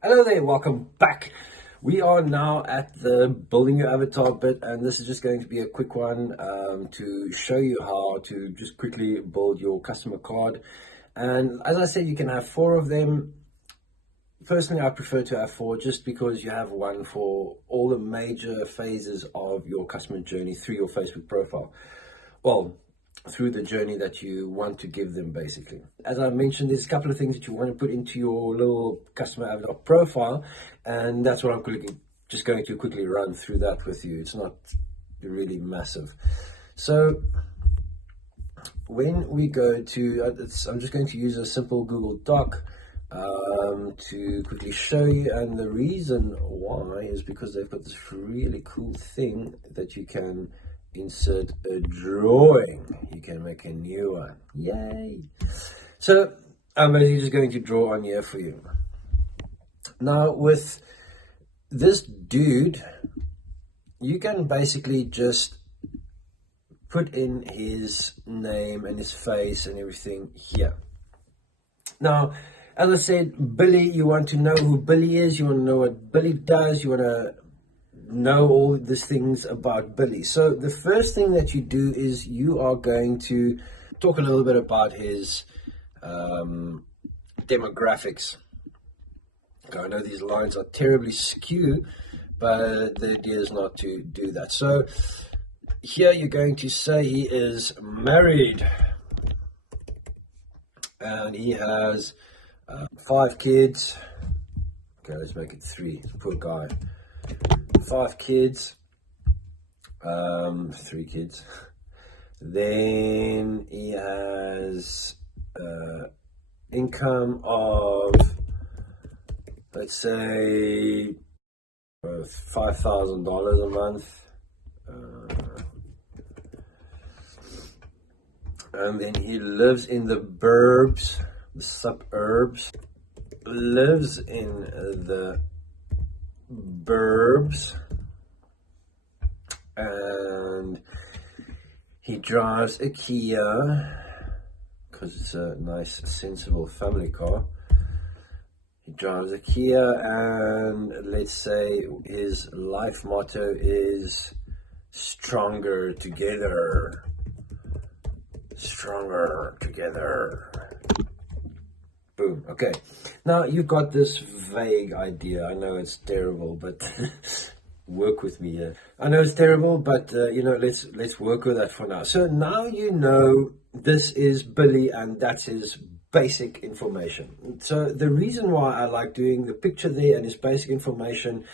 Hello there, welcome back. We are now at the building your avatar bit, and this is just going to be a quick one to show you how to just quickly build your customer card. And as I said, you can have 4 of them. Personally, I prefer to have 4 just because you have one for all the major phases of your customer journey through your Facebook profile. Well, through the journey that you want to give them, basically. As I mentioned, there's a couple of things that you want to put into your little customer avatar profile, and that's what I'm just going to quickly run through that with you. It's not really massive. So when we go to, I'm just going to use a simple Google Doc to quickly show you, and the reason why is because they've got this really cool thing that you can insert a drawing. You can make a new one. Yay! So I'm basically just going to draw on here for you. Now with this dude, you can basically just put in his name and his face and everything here. Now, as I said, Billy, you want to know who Billy is, you want to know what Billy does, you want to know all these things about Billy. So the first thing that you do is you are going to talk a little bit about his demographics. Okay, I know these lines are terribly skew, but the idea is not to do that. So here you're going to say he is married and he has 5 kids. Okay, let's make it 3. Poor guy. 5 kids, 3 kids. Then he has income of, let's say, $5,000 a month. And then he lives in the burbs, the suburbs, lives in the burbs, and he drives a Kia because it's a nice, sensible family car. He drives a Kia, and let's say his life motto is stronger together. Stronger together. Boom. Okay. Now you've got this vague idea. I know it's terrible, but work with me here. I know it's terrible, but let's work with that for now. So now you know this is Billy, and that's his basic information. So the reason why I like doing the picture there and his basic information,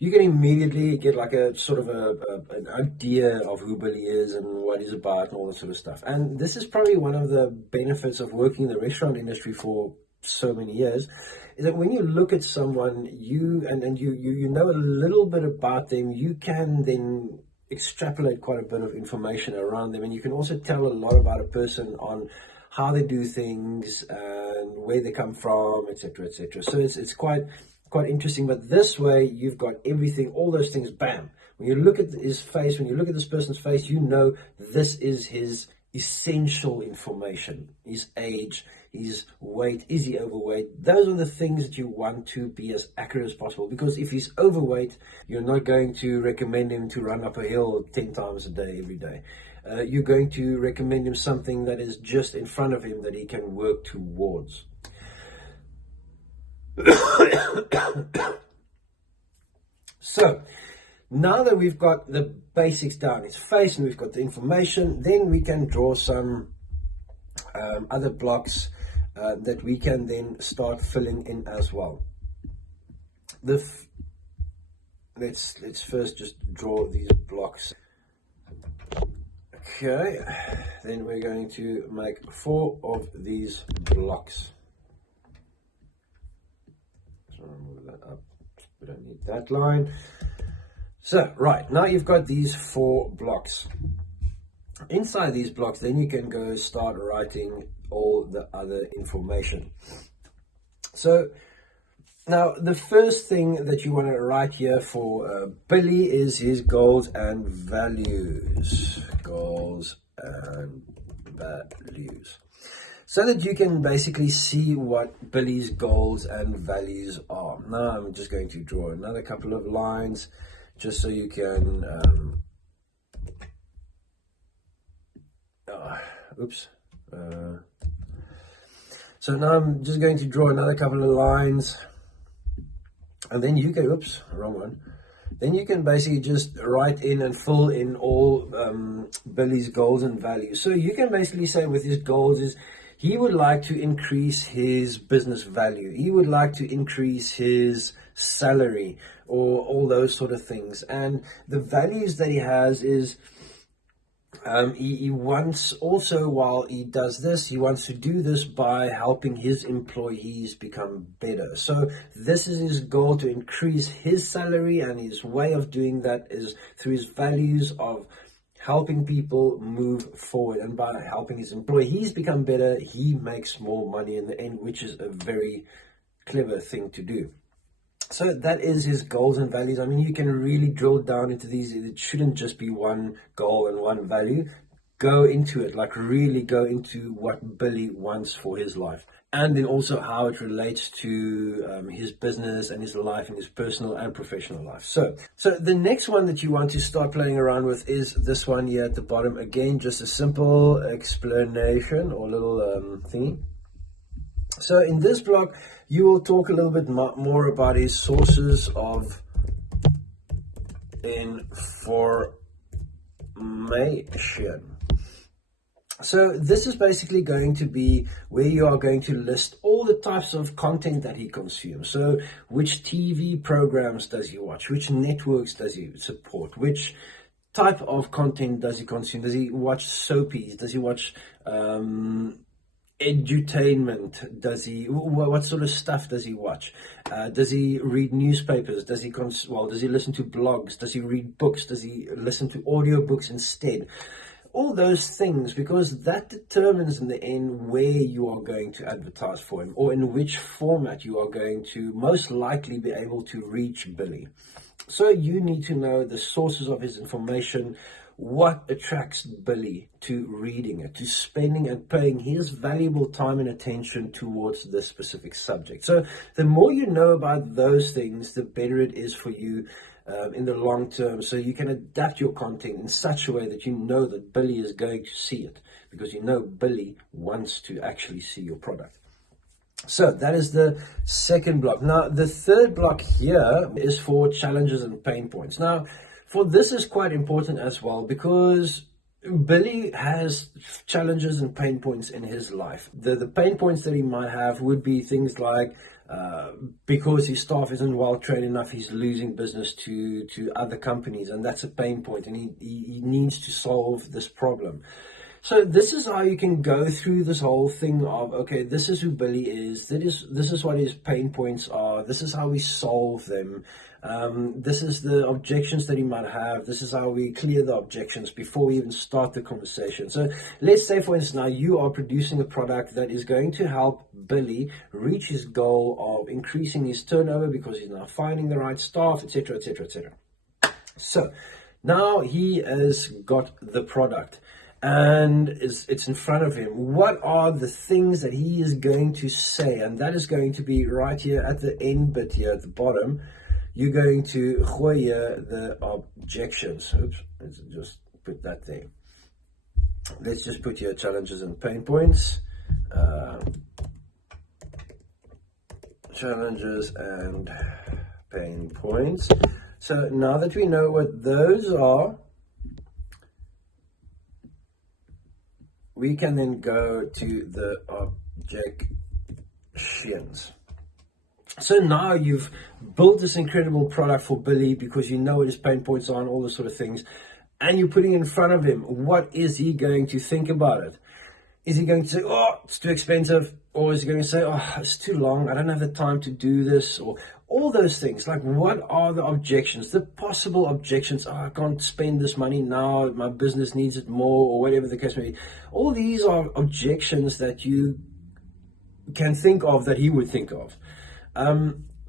you can immediately get like a sort of an idea of who Billy is and what he's about and all that sort of stuff. And this is probably one of the benefits of working in the restaurant industry for so many years, is that when you look at someone, you know a little bit about them, you can then extrapolate quite a bit of information around them, and you can also tell a lot about a person on how they do things and where they come from, etc., etc. So it's quite interesting. But this way, you've got everything, all those things, bam. When you look at his face, when you look at this person's face, you know this is his essential information: his age, his weight, is he overweight? Those are the things that you want to be as accurate as possible, because if he's overweight, you're not going to recommend him to run up a hill 10 times a day every day. You're going to recommend him something that is just in front of him that he can work towards. So now that we've got the basics down, his face, and we've got the information, then we can draw some other blocks that we can then start filling in as well. Let's first just draw these blocks. Okay, then we're going to make 4 of these blocks. So I'll move that up. We don't need that line. So, right, now you've got these 4 blocks. Inside these blocks, then you can go start writing all the other information. So, now the first thing that you want to write here for Billy is his goals and values. Goals and values. so that you can basically see what Billy's goals and values are. Now I'm just going to draw another couple of lines just so you can so now I'm just going to draw another couple of lines, and then you can, wrong one. Then you can basically just write in and fill in all Billy's goals and values. So you can basically say with his goals is he would like to increase his business value. He would like to increase his salary or all those sort of things. And the values that he has is he wants also, while he does this, he wants to do this by helping his employees become better. So this is his goal, to increase his salary, and his way of doing that is through his values of helping people move forward. And by helping his employees become better, he makes more money in the end, which is a very clever thing to do. So that is his goals and values. I mean, you can really drill down into these. It shouldn't just be one goal and one value. Go into it, like really go into what Billy wants for his life. And then also how it relates to his business and his life and his personal and professional life. So the next one that you want to start playing around with is this one here at the bottom. Again, just a simple explanation or little thingy. So in this block, you will talk a little bit more about his sources of information. So this is basically going to be where you are going to list all the types of content that he consumes. So which TV programs does he watch? Which networks does he support? Which type of content does he consume? Does he watch soapies? Does he watch edutainment? Does he, what sort of stuff does he watch? Does he read newspapers? Does he does he listen to blogs? Does he read books? Does he listen to audiobooks instead? All those things, because that determines in the end where you are going to advertise for him, or in which format you are going to most likely be able to reach Billy. So you need to know the sources of his information, what attracts Billy to reading it, to spending and paying his valuable time and attention towards this specific subject. So the more you know about those things, the better it is for you in the long term. So you can adapt your content in such a way that you know that Billy is going to see it, because you know Billy wants to actually see your product. So that is the second block. Now, the third block here is for challenges and pain points. Now, for this is quite important as well, because Billy has challenges and pain points in his life. The pain points that he might have would be things like because his staff isn't well trained enough, he's losing business to other companies, and that's a pain point, and he needs to solve this problem. So this is how you can go through this whole thing of, okay, this is who Billy is, this is what his pain points are, this is how we solve them, this is the objections that he might have, this is how we clear the objections before we even start the conversation. So let's say, for instance, now you are producing a product that is going to help Billy reach his goal of increasing his turnover because he's now finding the right staff, etc., etc., etc. So now he has got the product, and it's in front of him. What are the things that he is going to say? And that is going to be right here at the end bit here at the bottom. You're going to gooi here the objections. Oops, let's just put that there. Let's just put here challenges and pain points. Challenges and pain points. So now that we know what those are, we can then go to the objections. So now you've built this incredible product for Billy because you know what his pain points are and all those sort of things, and you're putting in front of him. What is he going to think about it? Is he going to say, oh, it's too expensive? Or is he going to say, oh, it's too long, I don't have the time to do this? Or all those things. Like, what are the objections, the possible objections? Oh, I can't spend this money now, my business needs it more, or whatever the case may be. All these are objections that you can think of, that he would think of.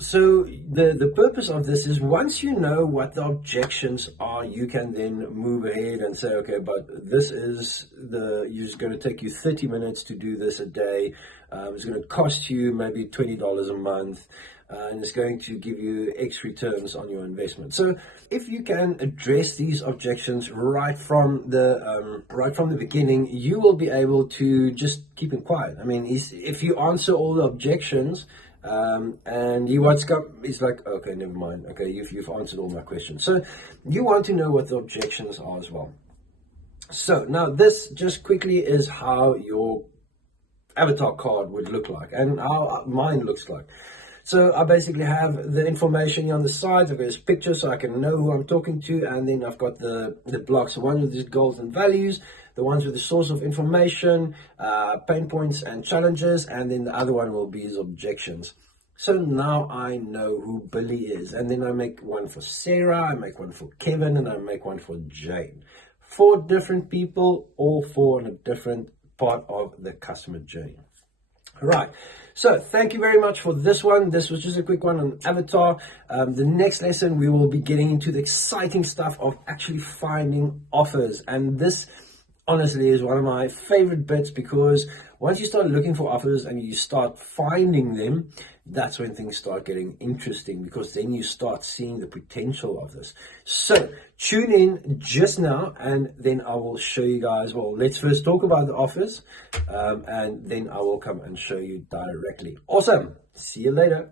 So the purpose of this is once you know what the objections are, you can then move ahead and say, okay, but this is it's going to take you 30 minutes to do this a day. It's going to cost you maybe $20 a month. And it's going to give you X returns on your investment. So if you can address these objections right from the beginning, you will be able to just keep it quiet. I mean, if you answer all the objections, and he wants to, he's like, okay, never mind. Okay, you've answered all my questions. So you want to know what the objections are as well. So now this just quickly is how your avatar card would look like and how mine looks like. So I basically have the information on the side. I've got this picture so I can know who I'm talking to, and then I've got the blocks, the ones with the goals and values, the ones with the source of information, pain points and challenges, and then the other one will be his objections. So now I know who Billy is, and then I make one for Sarah, I make one for Kevin, and I make one for Jane. 4 different people, all 4 on a different part of the customer journey. Right, so thank you very much for this one. This was just a quick one on Avatar. The next lesson, we will be getting into the exciting stuff of actually finding offers. And this, honestly, is one of my favorite bits, because once you start looking for offers and you start finding them, that's when things start getting interesting, because then you start seeing the potential of this. So tune in just now, and then I will show you guys. Well, let's first talk about the offers, and then I will come and show you directly. Awesome. See you later.